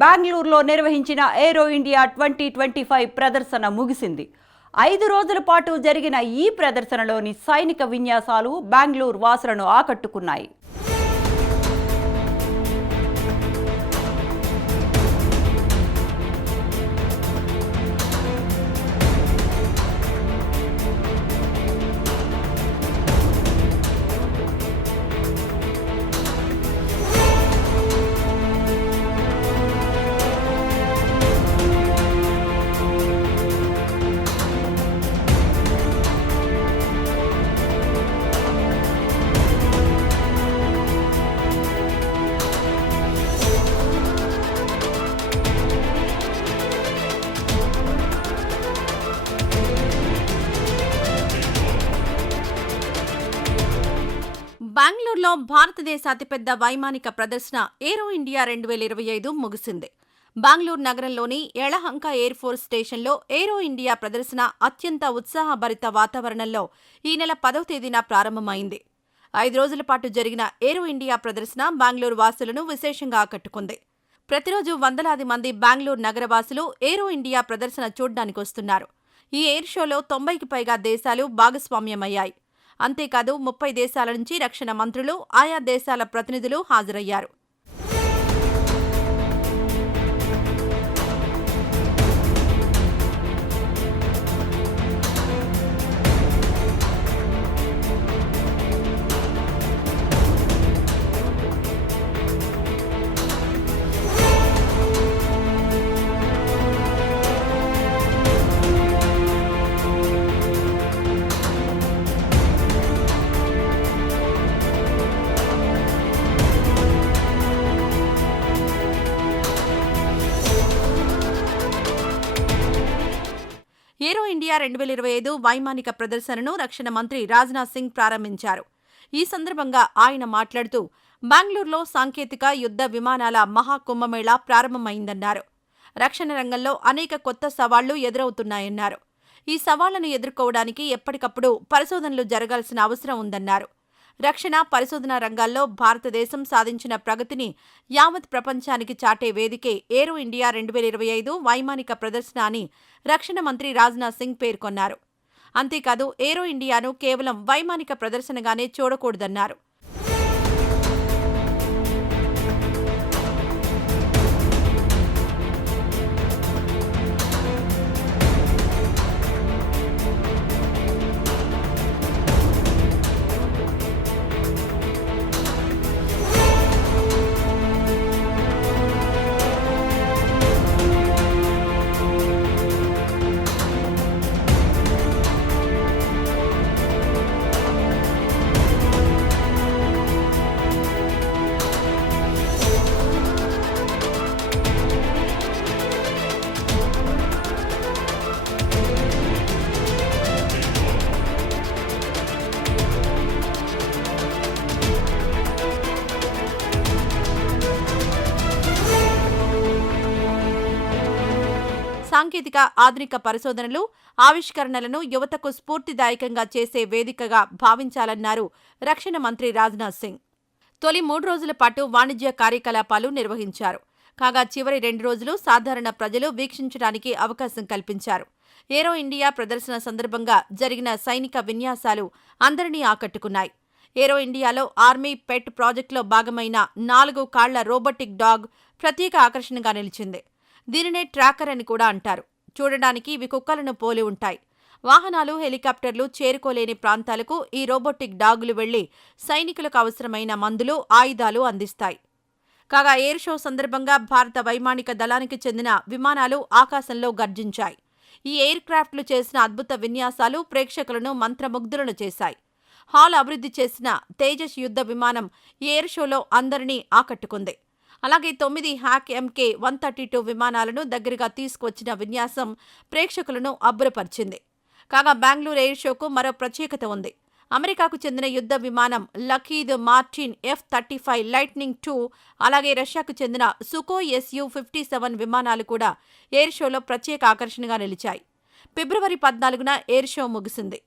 బెంగళూరులో నిర్వహించిన Aero India twenty twenty five ప్రదర్శన ముగిసింది. ఐదు రోజుల పాటు జరిగిన ఈ ప్రదర్శనలోని సైనిక విన్యాసాలు బెంగళూరు వాసులను ఆకట్టుకున్నాయి. బెంగళూరులో భారతదేశ అతిపెద్ద వైమానిక ప్రదర్శన ఏరో ఇండియా రెండు వేల ఇరవై ఐదు ముగిసింది. బెంగళూరు నగరంలోని ఎళహంక ఎయిర్ ఫోర్స్ స్టేషన్లో ఏరో ఇండియా ప్రదర్శన అత్యంత ఉత్సాహభరిత వాతావరణంలో ఈ నెల పదవ తేదీన ప్రారంభమైంది. ఐదు రోజుల పాటు జరిగిన ఏరో ఇండియా ప్రదర్శన బెంగళూరు వాసులను విశేషంగా ఆకట్టుకుంది. ప్రతిరోజు వందలాది మంది బెంగళూరు నగరవాసులు ఏరో ఇండియా ప్రదర్శన చూడ్డానికి వస్తున్నారు. ఈ ఎయిర్ షోలో తొంభైకి పైగా దేశాలు భాగస్వామ్యమయ్యాయి. అంతేకాదు ముప్పై దేశాల నుంచి రక్షణ మంత్రులు ఆయా దేశాల ప్రతినిధులు హాజరయ్యారు. ఏరో ఇండియా రెండు వేల ఇరవై ఐదు వైమానిక ప్రదర్శనను రక్షణ మంత్రి రాజ్నాథ్ సింగ్ ప్రారంభించారు. ఈ సందర్భంగా ఆయన మాట్లాడుతూ బెంగళూరులో సాంకేతిక యుద్ధ విమానాల మహాకుంభమేళా ప్రారంభమైందన్నారు. రక్షణ రంగంలో అనేక కొత్త సవాళ్ళు ఎదురవుతున్నాయన్నారు. ఈ సవాళ్ళను ఎదుర్కోవడానికి ఎప్పటికప్పుడు పరిశోధనలు జరగాల్సిన అవసరం ఉందన్నారు. రక్షణ పరిశోధన రంగాల్లో భారతదేశం సాధించిన ప్రగతిని యావత్ ప్రపంచానికి చాటే వేదికే ఏరో ఇండియా రెండు వేల ఇరవై ఐదు వైమానిక ప్రదర్శన అని రక్షణ మంత్రి రాజ్నాథ్ సింగ్ పేర్కొన్నారు. అంతేకాదు ఏరో ఇండియాను కేవలం వైమానిక ప్రదర్శనగానే చూడకూడదన్నారు. సాంకేతిక ఆధునిక పరిశోధనలు ఆవిష్కరణలను యువతకు స్ఫూర్తిదాయకంగా చేసే వేదికగా భావించాలన్నారు రక్షణ మంత్రి రాజ్నాథ్ సింగ్. తొలి మూడు రోజుల పాటు వాణిజ్య కార్యకలాపాలు నిర్వహించారు. కాగా చివరి రెండు రోజులు సాధారణ ప్రజలు వీక్షించడానికి అవకాశం కల్పించారు. ఏరో ఇండియా ప్రదర్శన సందర్భంగా జరిగిన సైనిక విన్యాసాలు అందరినీ ఆకట్టుకున్నాయి. ఏరో ఇండియాలో ఆర్మీ పెట్ ప్రాజెక్టులో భాగమైన నాలుగు కాళ్ళ రోబోటిక్ డాగ్ ప్రత్యేక ఆకర్షణగా నిలిచింది. దీనినే ట్రాకర్ అని కూడా అంటారు. చూడడానికి ఇవి కుక్కలను పోలి ఉంటాయి. వాహనాలు హెలికాప్టర్లు చేరుకోలేని ప్రాంతాలకు ఈ రోబోటిక్ డాగులు వెళ్ళి సైనికులకు అవసరమైన మందులు ఆయుధాలు అందిస్తాయి. కాగా ఎయిర్ షో సందర్భంగా భారత వైమానిక దళానికి చెందిన విమానాలు ఆకాశంలో గర్జించాయి. ఈ ఎయిర్ క్రాఫ్ట్లు చేసిన అద్భుత విన్యాసాలు ప్రేక్షకులను మంత్రముగ్ధులను చేశాయి. హాల్ అభివృద్ధి చేసిన తేజస్ యుద్ధ విమానం ఈ ఎయిర్ షోలో అందరినీ ఆకట్టుకుంది. అలాగే తొమ్మిది Hawk MK one thirty two విమానాలను దగ్గరగా తీసుకువచ్చిన విన్యాసం ప్రేక్షకులను అబ్బురపరిచింది. కాగా బెంగళూరు ఎయిర్ షోకు మరో ప్రత్యేకత ఉంది. అమెరికాకు చెందిన యుద్ధ విమానం Lockheed Martin F thirty five Lightning two అలాగే రష్యాకు చెందిన సుకో ఎస్యు ఫిఫ్టీ సెవెన్ విమానాలు కూడా ఎయిర్ షోలో ప్రత్యేక ఆకర్షణగా నిలిచాయి. ఫిబ్రవరి పద్నాలుగున ఎయిర్ షో ముగిసింది.